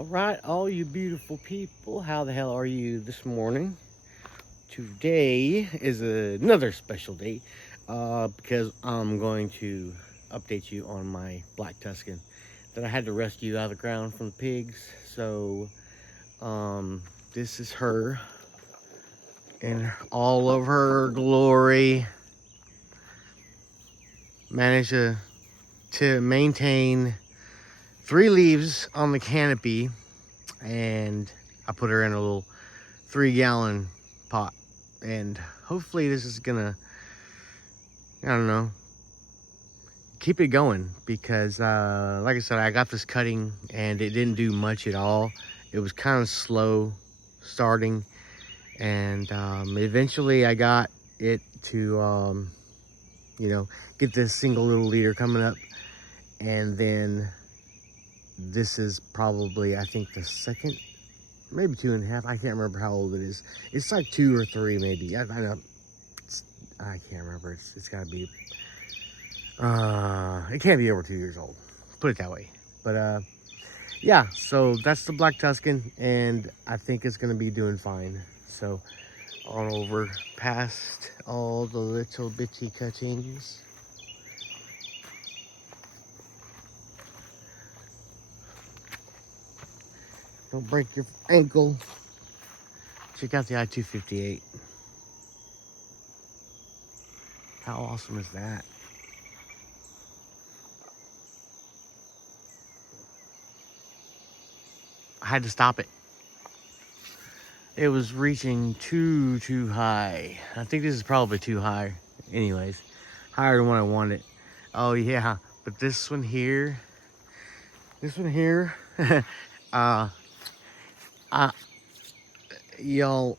All right, all you beautiful people, how the hell are you this morning? Today is another special day because I'm going to update you on my black tuskcin that I had to rescue out of the ground from the pigs. So, this is her in all of her glory. Managed to maintain 3 leaves on the canopy, and I put her in a little 3-gallon pot, and hopefully this is gonna, I don't know, keep it going because like I said, I got this cutting and it didn't do much at all. It was kind of slow starting, and eventually I got it to get this single little leader coming up, and then this is probably, I think, the second, maybe 2.5. I can't remember how old it is. It's like 2 or 3 maybe. I know. I can't remember. It's got to be. It can't be over 2 years old. Put it that way. But yeah. So that's the black tuskcin, and I think it's gonna be doing fine. So on over past all the little bitty cuttings. Don't break your ankle. Check out the I-258. How awesome is that? I had to stop it. It was reaching too high. I think this is probably too high. Anyways, higher than what I wanted. Oh yeah, but this one here, y'all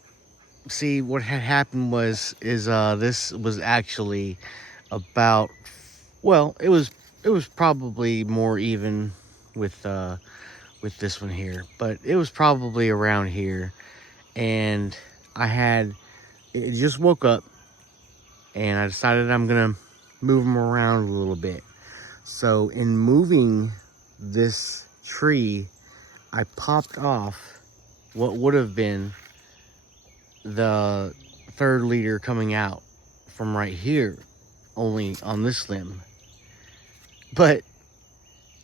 see what had happened is this was actually about, well, it was probably more even with this one here, but it was probably around here, and it just woke up, and I decided I'm gonna move them around a little bit. So in moving this tree, I popped off what would have been the 3rd leader coming out from right here, only on this limb. But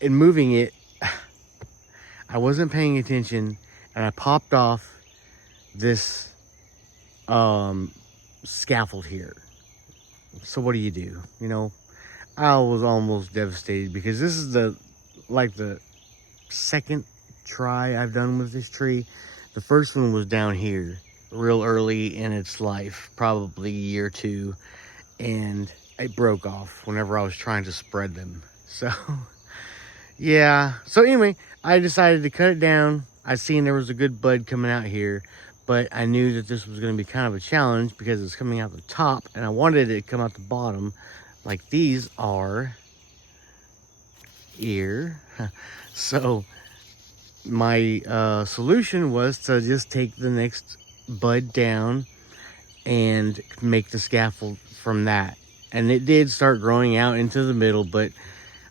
in moving it, I wasn't paying attention, and I popped off this scaffold here. So what do? I was almost devastated because this is the 2nd try I've done with this tree. The first one was down here real early in its life, probably a year or 2, and it broke off whenever I was trying to spread them. So yeah, so anyway, I decided to cut it down. I seen there was a good bud coming out here, but I knew that this was going to be kind of a challenge because it's coming out the top, and I wanted it to come out the bottom like these are here. So my solution was to just take the next bud down and make the scaffold from that. And it did start growing out into the middle, but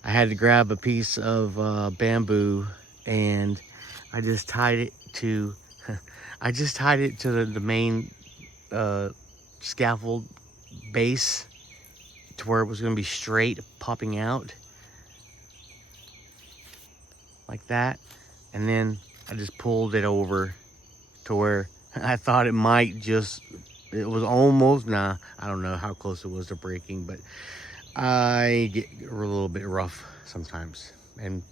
I had to grab a piece of bamboo, and I just tied it to the main scaffold base to where it was going to be straight popping out like that. And then I just pulled it over to where I thought it was almost, I don't know how close it was to breaking, but I get a little bit rough sometimes and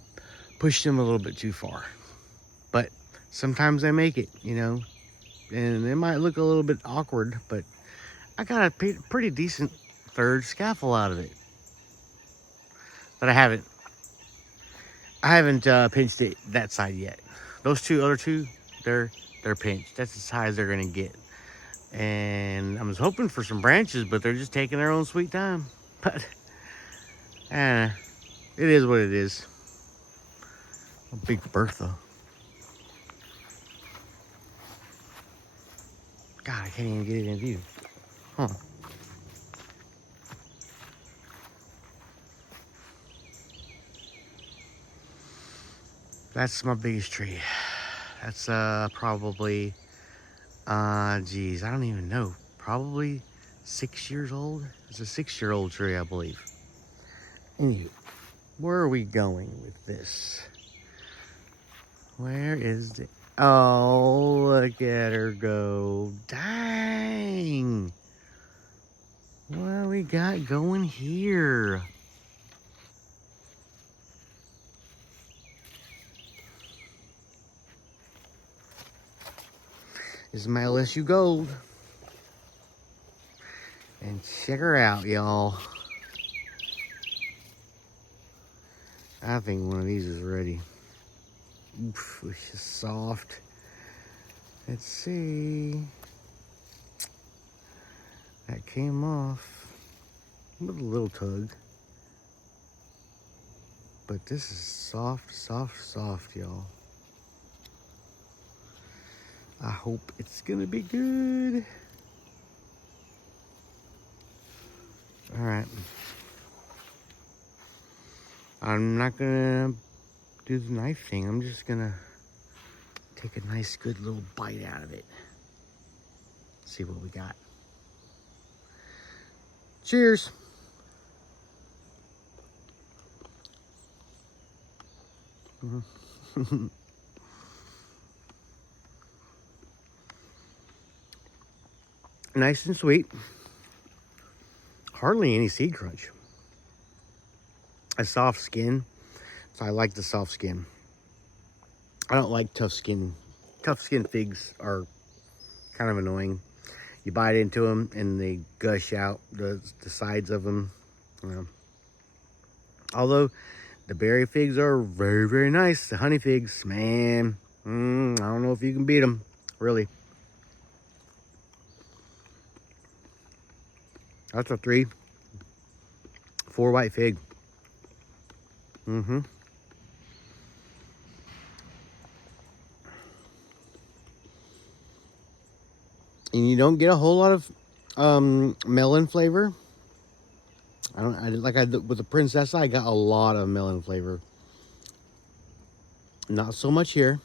push them a little bit too far. But sometimes I make it, and it might look a little bit awkward, but I got a pretty decent 3rd scaffold out of it. But I haven't pinched it that side yet. Those other two, they're pinched. That's as high as they're gonna get. And I was hoping for some branches, but they're just taking their own sweet time. But it is what it is. A big Bertha. God, I can't even get it in view. Huh. That's my biggest tree. That's probably, geez, I don't even know. Probably 6 years old. It's a 6-year-old tree, I believe. Anywho, where are we going with this? Where is it? Oh, look at her go. Dang. What we got going here? This is my LSU Gold. And check her out, y'all. I think one of these is ready. Oof, it's just soft. Let's see. That came off with a little tug. But this is soft, soft, soft, y'all. I hope it's gonna be good. All right. I'm not gonna do the knife thing. I'm just gonna take a nice, good little bite out of it. See what we got. Cheers. Nice and sweet. Hardly any seed crunch. A soft skin, so I like the soft skin. I don't like tough skin. Tough skin figs are kind of annoying. You bite into them and they gush out the sides of them. Although the berry figs are very, very nice. The honey figs, man, I don't know if you can beat them, really. That's a 3-4 white fig. And you don't get a whole lot of melon flavor. With the Princess, I got a lot of melon flavor. Not so much here.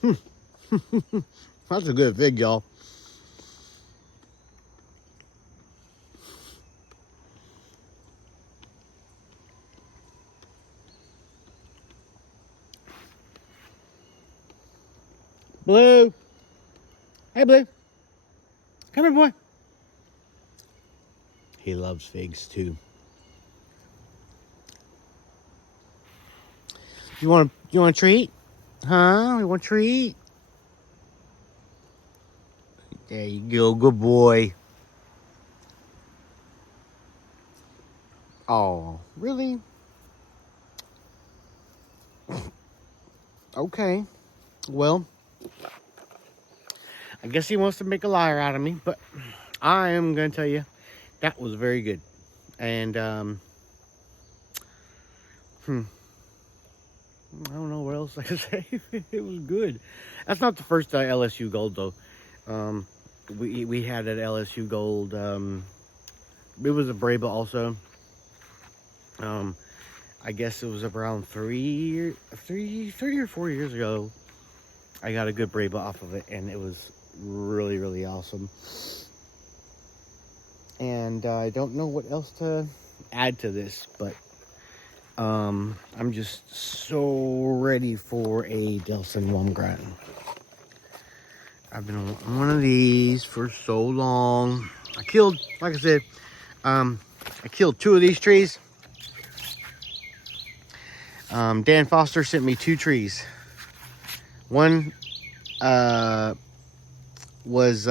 That's a good fig, y'all. Blue. Hey, Blue. Come here, boy. He loves figs, too. You want a treat? Huh? You want a treat? There you go. Good boy. Oh, really? Okay. Well, I guess he wants to make a liar out of me, but I am going to tell you, that was very good. And, I don't know what else I can say. It was good. That's not the first LSU Gold, though. We had an LSU Gold. It was a breba also. I guess it was around 3 or 4 years ago. I got a good breba off of it, and it was really, really awesome. And I don't know what else to add to this, but I'm just so ready for a Delson Wumgran. I've been on one of these for so long. Like I said, I killed 2 of these trees. Dan Foster sent me 2 trees. One was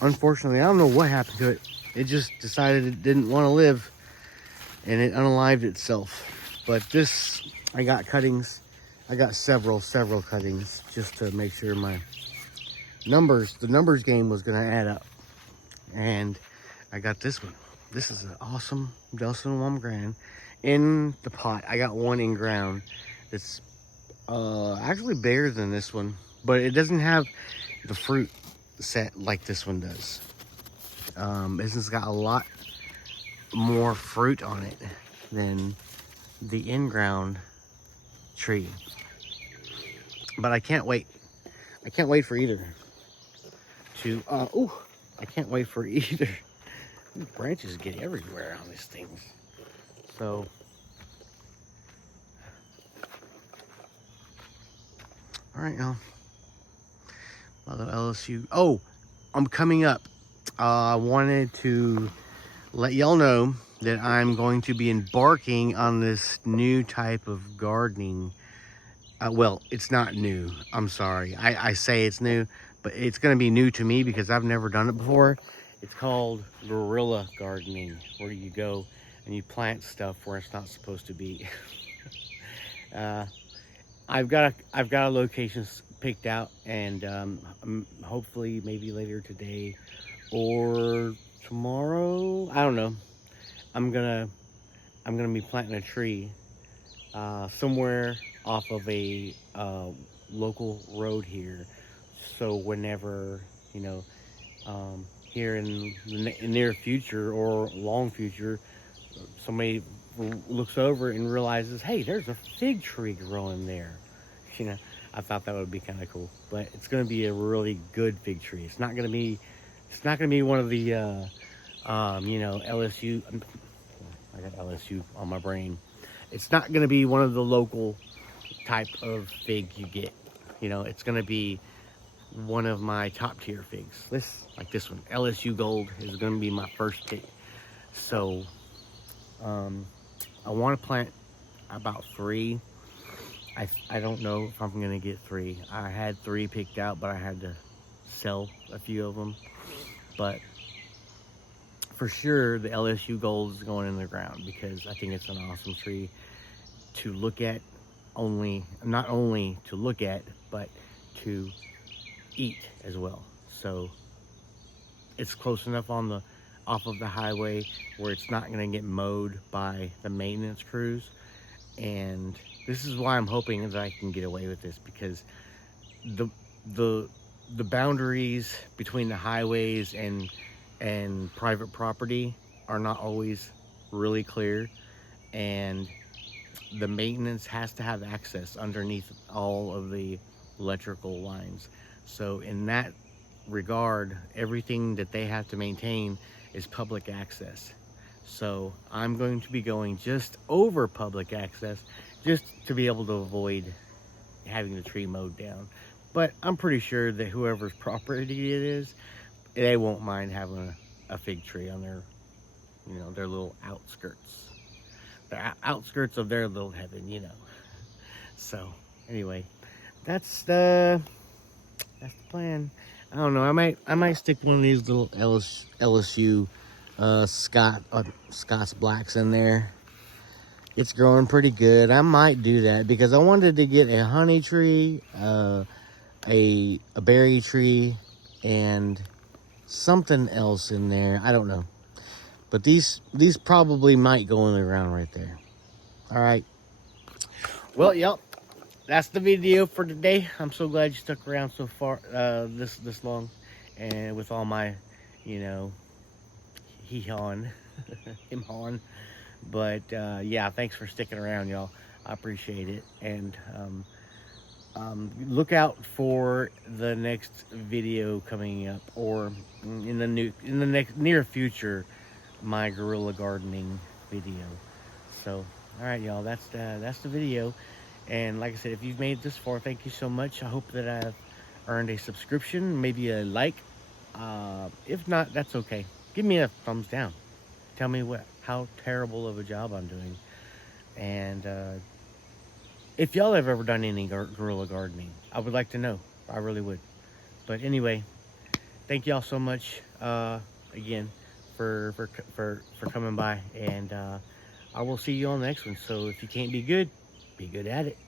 unfortunately, I don't know what happened to it. It just decided it didn't want to live, and it unalived itself. But this, I got cuttings. I got several cuttings just to make sure the numbers game was going to add up. And I got this one. This is an awesome Delson Wumgran in the pot. I got one in ground. It's actually bigger than this one, but it doesn't have the fruit set like this one does. This has got a lot more fruit on it than the in-ground tree. But I can't wait. I can't wait for either to, I can't wait for either. These branches get everywhere on these things. So, all right, y'all. Mother LSU. Oh, I'm coming up. I wanted to let y'all know that I'm going to be embarking on this new type of gardening. Well, it's not new. I'm sorry. I say it's new, but it's going to be new to me because I've never done it before. It's called guerrilla gardening, where you go and you plant stuff where it's not supposed to be. I've got a location picked out, and hopefully maybe later today or tomorrow. I don't know. I'm gonna be planting a tree somewhere off of a local road here. So whenever, you know, here in the near future or long future, somebody looks over and realizes, hey, there's a fig tree growing there. You know, I thought that would be kind of cool. But it's going to be a really good fig tree. It's not going to be one of the, you know, LSU. I got LSU on my brain. It's not going to be one of the local type of fig you get. You know, it's going to be one of my top tier figs. Like this one, LSU Gold, is going to be my first pick. So, I want to plant about 3. I don't know if I'm going to get 3. I had 3 picked out, but I had to sell a few of them. But for sure, the LSU Gold is going in the ground because I think it's an awesome tree to look at. Not only to look at, but to eat as well. So it's close enough off of the highway where it's not going to get mowed by the maintenance crews. And this is why I'm hoping that I can get away with this, because the boundaries between the highways and private property are not always really clear, and the maintenance has to have access underneath all of the electrical lines. So in that regard, everything that they have to maintain is public access. So I'm going to be going just over public access just to be able to avoid having the tree mowed down. But I'm pretty sure that whoever's property it is, they won't mind having a fig tree on their, you know, their little outskirts. The outskirts of their little heaven, you know. So anyway, that's the plan. I don't know. I might stick one of these little LSU Scots Blacks in there. It's growing pretty good. I might do that because I wanted to get a honey tree, a berry tree, and something else in there. I don't know. But these probably might go in the ground right there. All right. Well, yep. That's the video for today. I'm so glad you stuck around so far, this long, and with all my, you know, hee-hawing, him-hawing. But yeah, thanks for sticking around, y'all. I appreciate it. And look out for the next video coming up, or in the next near future, my guerrilla gardening video. So, all right, y'all. That's the video. And like I said, if you've made it this far, thank you so much. I hope that I've earned a subscription, maybe a like. If not, that's okay. Give me a thumbs down. Tell me how terrible of a job I'm doing. And if y'all have ever done any guerrilla gardening, I would like to know. I really would. But anyway, thank y'all so much again for coming by. And I will see you on the next one. So if you can't be good at it.